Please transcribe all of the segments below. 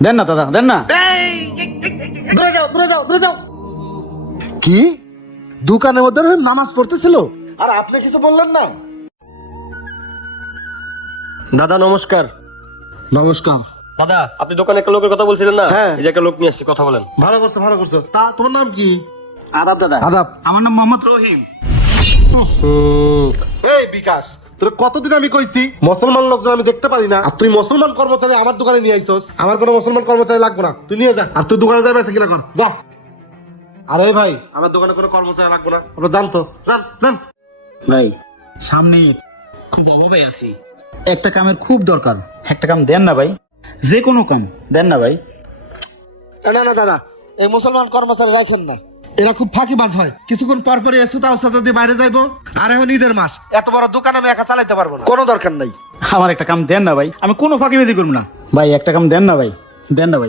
দেন না দাদা, দেন না। দূরে যাও। কি দোকানের মধ্যে রহিম নামাজ পড়তেছিল আর আপনি কিছু বললেন না? দাদা নমস্কার। নমস্কার। দাদা আপনি দোকানে একটা লোকের কথা বলছিলেন না? হ্যাঁ। এই যে একটা লোক নিয়ে আসছি, কথা বলেন। ভালো করছো। তা তোমার নাম কি? আদাব দাদা। আদাব। আমার নাম মোহাম্মদ রহিম। এই বিকাশ, তোর কতদিন আমি কইছি মুসলমান লোকজন আমি দেখতে পারি না, আর তুই মুসলমান কর্মচারী আমার দোকানে নিয়ে আইছস। আমার কোনো মুসলমান কর্মচারী লাগবে না, তুই নিয়ে যা। আর তুই দোকানে যাবে কিনা কর, যা। আরে ভাই, আমার দোকানে কোনো কর্মচারী লাগবে না, আমরা জানতো। জান। ভাই সামনে খুব অভাবে আছি, একটা কামের খুব দরকার। একটা কাম দেন না ভাই, যে কোনো কাম দেন না ভাই। না দাদা, এই মুসলমান কর্মচারী রাখেন না, এরা খুব ফাঁকিবাজ হয়। কিছুক্ষণ পর পর এসুতা ওসাতা দিয়ে বাইরে যাইবো। আর এখন ঈদের মাস, এত বড় দোকান আমি একা চালাইতে পারবো না, কোনো দরকার নাই। আমার একটা কাম দেন না ভাই, আমি কোনো ফাঁকিবাজি করবো না ভাই। একটা কাম দেন না ভাই, দেন না ভাই।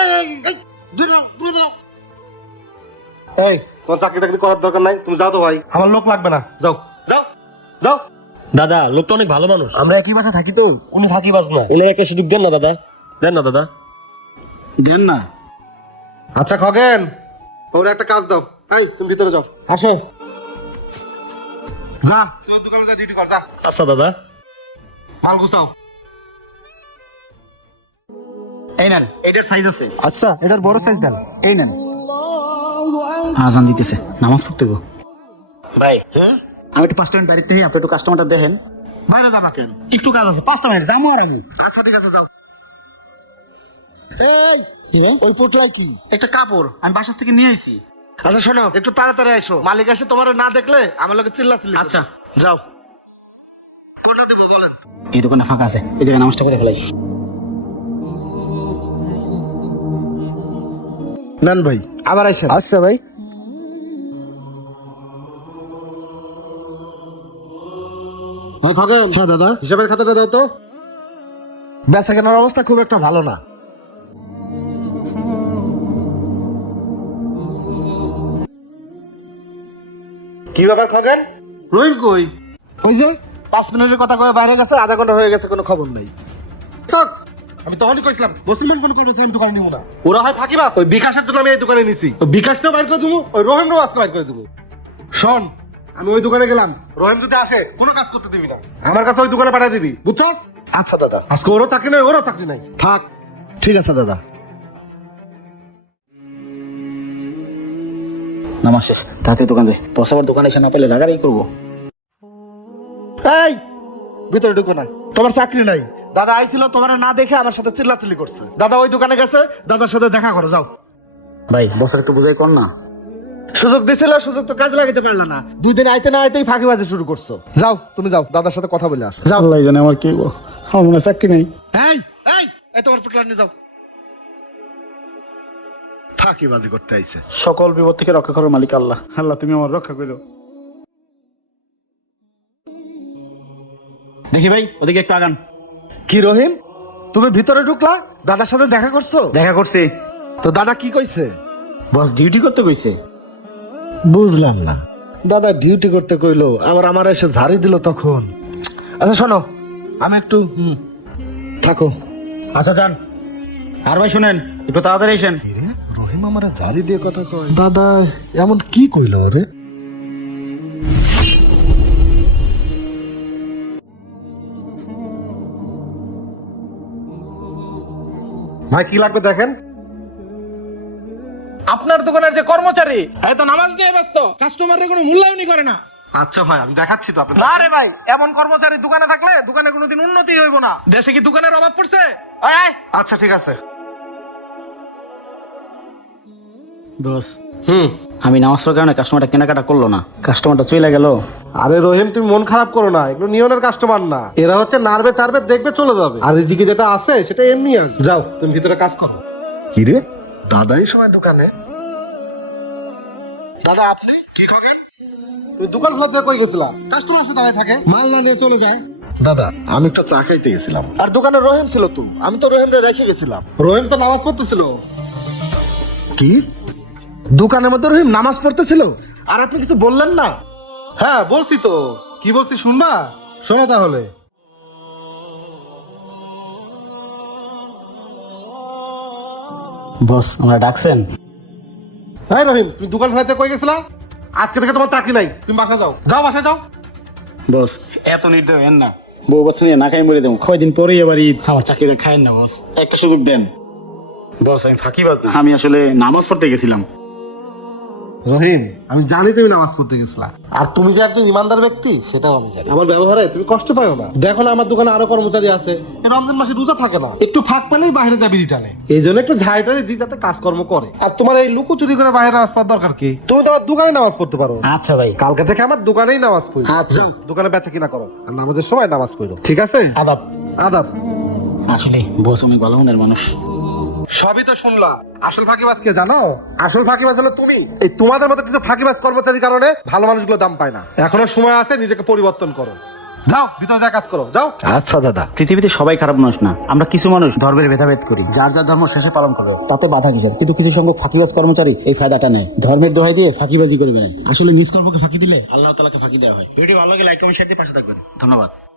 এই তোমার চাকরি টাকরি করার দরকার নাই, তুমি যাও তো ভাই, আমার লোক লাগবে না, যাও। দাদা লোকটা অনেক ভালো মানুষ, আমরা একই বাসা থাকি তো, উনি ফাঁকিবাজ না। এলে একটা সুযোগ দেন না দাদা, দেন না দাদা। দেন না। আচ্ছা খগেন, ওর একটা কাজ দাও। এই তুমি ভিতরে যাও, আসো। যা, তোর দোকানে যা, ডিউটি কর, যা। আচ্ছা দাদা। মাল গুছাও। এই নেন, এটার সাইজ আছে। আচ্ছা, এটার বড় সাইজ দেন। এই নেন। আজান দিতেছে, নামাজ পড়তে গো। ভাই হ্যাঁ, আমি একটু 5 মিনিট বাড়িতে, আপনি একটু কাস্টমারটা দেখেন। বাইরে যাবা কেন? একটু কাজ আছে, 5 মিনিট যাবো আর আমি। আচ্ছা ঠিক আছে, যাও। এই জি ভাই, ওই পোটলাই কি? একটা কাপড় আমি বাসার থেকে নিয়ে আইছি। আচ্ছা শোনো, একটু তাড়াতাড়ি আসো, মালিক এসে তোমার না দেখলে আমার লোকে চিল্লাচিল্লি করবে। আচ্ছা। যাও। কোনটা দেবো বলেন? এই দোকানে ফাঁকা আছে, এই জায়গায় নামাজটা করে ফেলাই। নেন ভাই, আবার আইসেন। আচ্ছা ভাই। হ্যাঁ খগেন। হ্যাঁ দাদা, হিসাবের খাতাটা দাও তো। বেচা কেনার অবস্থা খুব একটা ভালো না। কি ব্যাপার খগেন? রহিম কই? ওই যে 5 মিনিটের কথা কয়ে বাইরে গেছে, আধা ঘন্টা হয়ে গেছে, কোনো খবর নাই। স্যার, আমি তখনই কইছিলাম মুসলমান কোন কর্মচারী দোকানে নিব না, ওরা হয় ফাঁকিবাজ। ওই বিকাশের জন্য আমি এই দোকানে নিছি। ওই বিকাশটাও বাইর করে দেবো, ওই রহিমরাও আজকে বাইর করে দেবো। শোন, আমি ওই দোকানে গেলাম, রহিম যদি আসে কোনো কাজ করতে দিবি না, আমার কাছে ওই দোকানে পাঠিয়ে দিবি, বুঝছস? আচ্ছা দাদা। আজকে ওরও চাকরি নাই, ওরও চাকরি নাই, থাক। ঠিক আছে দাদা। নামাজ শেষ, তাড়াতাড়ি দোকান যাই। পয়সাবার দোকানে এসে না পেলে রাগারাগি করবো। এই ভিতরে ঢুকো না, তোমার চাকরি নাই। দাদা আইছিল, তোমার না দেখে আমার সাথে চিল্লাচিল্লি করছে। দাদা ওই দোকানে গেছে, দাদার সাথে দেখা করো, যাও। ভাই বসের একটু বুঝাই কর না। সুযোগ দিছিল, সুযোগ তো কাজে লাগাতে পারলে না। 2 দিন আইতে না আইতেই ফাঁকিবাজি শুরু করছো। যাও, তুমি যাও, দাদার সাথে কথা বলে আসো, যাও। আল্লাহ জানে আমার কি হবো, আমার মনে হয় চাকরি নেই। এই এই এই তোমার ফুটলার নিয়ে যাও, ফাঁকিবাজি করতে আইছে। সকল বিপদ থেকে রক্ষা করার মালিক আল্লাহ। আল্লাহ তুমি আমার রক্ষা করো। দেখি ভাই, ওদিকে একটু আগান। কি রহিম, তুমি ভিতরে ঢুকলা, দাদার সাথে দেখা করছো? দেখা করছি, তো দাদা কি কইছে? বস ডিউটি করতে কইছে। বুঝলাম না, দাদা ডিউটি করতে কইলো, আবার আমার এসে ঝাড়ি দিল তখন। আচ্ছা শোনো, আমি একটু থাকো। আচ্ছা যান। আর ভাই শুনেন, একটু তাড়াতাড়ি এসেন। রহিম আমার ঝাড়ি দিয়ে কথা কয়। দাদা এমন কি কইলো রে? ভাই কি লাগবে দেখেন। আপনার দোকানের যে কর্মচারী এত নামাজ নিয়ে ব্যস্ত, কাস্টমারের কোনো মূল্যায়নই করে না। আচ্ছা ভাই, আমি দেখাচ্ছি তো আপনাকে। না রে ভাই, এমন কর্মচারী দোকানে থাকলে দোকানে কোনোদিন উন্নতি হইব না। দেশে কি দোকানের অভাব পড়ছে? আয় আয়। আচ্ছা ঠিক আছে। বস আমি নামাজ পড়ার কারণে কাস্টমারটা কেনাকাটা করলো না, কাস্টমারটা চলে গেল। আরে রহিম, তুমি মন খারাপ করো না, এগুলো নিয়নের কাস্টমার না, এরা হচ্ছে নাড়বে চাড়বে দেখবে চলে যাবে। আর রিজিকে যেটা আছে সেটা এমনি আসবে। যাও তুমি ভিতরে কাজ করো। কি রে, দাদা এই সময় দোকানে? দাদা আপনি কি করবেন? তুমি দোকান খোলাতে কই গেছিলাম? কাস্টমার এসে দাঁড়ায় থাকে, মাল না নিয়ে চলে যায়। দাদা আমি একটা চা খাইতে গেছিলাম, আর দোকানে রহিম ছিল, তো আমি তো রহিমরে রেখে গেছিলাম। রহিম তো নামাজ পড়তেছিল। কি দোকানের মধ্যে রহিম নামাজ পড়তেছিল আর আপনি কিছু বললেন না? হ্যাঁ বলছি তো, কি বলছি শুনবা? শোনো তাহলে। বস আমরা ডাকছেন? হ্যাঁ রহিম, তুমি দোকান ফেলাতে কই গেছিলা? আজকে থেকে তোমার চাকরি নাই, তুমি বাসা যাও। যাও বাসায় যাও। বস এত নির্দয় হেন না, বউ বাচ্চা নিয়ে না খাই মরে দেবো। কয়দিন পরেই এবার ঈদ, আমার চাকরিটা খায়েন না বস, একটা সুযোগ দেন। বস আমি ফাঁকিবাজ না, আমি আসলে নামাজ পড়তে গেছিলাম। রহিম, আমি জানি তুমি নামাজ পড়তে গেছিলা, আর তুমি যে একজন ইমানদার ব্যক্তি সেটাও আমি জানি। আমার ব্যবহারে তুমি কষ্ট পাও না। দেখো না, আমার দোকানে আরো কর্মচারী আছে, এই রমজান মাসে রোজা থাকে না, একটু ফাঁক পেলেই বাইরে যাবি রিটানে। এই জন্য একটু ঝাড়টারি দিই যাতে কাজকর্ম করে। আর তোমার এই লুকোচুরি করে বাইরে নামাজ পড়ার দরকার কি? তুমি তোমার দোকানে নামাজ পড়তে পারো। আচ্ছা ভাই। কালকে থেকে আমার দোকানেই নামাজ পড়ি। আচ্ছা। দোকানে বেচা কিনা করো, আর নামাজের সময় নামাজ পড়ো, ঠিক আছে? আদাব। আদাব। আসলে বস অনেক ভালো মনের মানুষ। সবই তো শুনলাম, আসল ফাঁকিবাজ কে জানো? আসল ফাঁকিবাজ হলো তুমি। এই তোমাদের মতো কিছু ফাঁকিবাজ কর্মচারীর কারণে ভালো মানুষগুলো দাম পায় না। এখনো সময় আছে, নিজেকে পরিবর্তন করো। যাও ভিতরে যা কাজ করো, যাও। আচ্ছা দাদা। পৃথিবীতে সবাই খারাপ মানুষ না, আমরা কিছু মানুষ ধর্মের ভেদাভেদ করি, যার যার ধর্ম শেষে পালন করবে, তাতে বাধা কিসের? কিন্তু কিছু সংখ্যক ফাঁকিবাজ কর্মচারী এই ফায়দাটা নেয়, ধর্মের দোহাই দিয়ে ফাঁকিবাজি করবে না। আসলে নিজ কর্মকে ফাঁকি দিলে আল্লাহ তাআলাকে ফাঁকি দেওয়া হয়। ভিডিও ভালো লাগে লাইক কমেন্ট শেয়ার দিয়ে পাশে থাকবেন। ধন্যবাদ।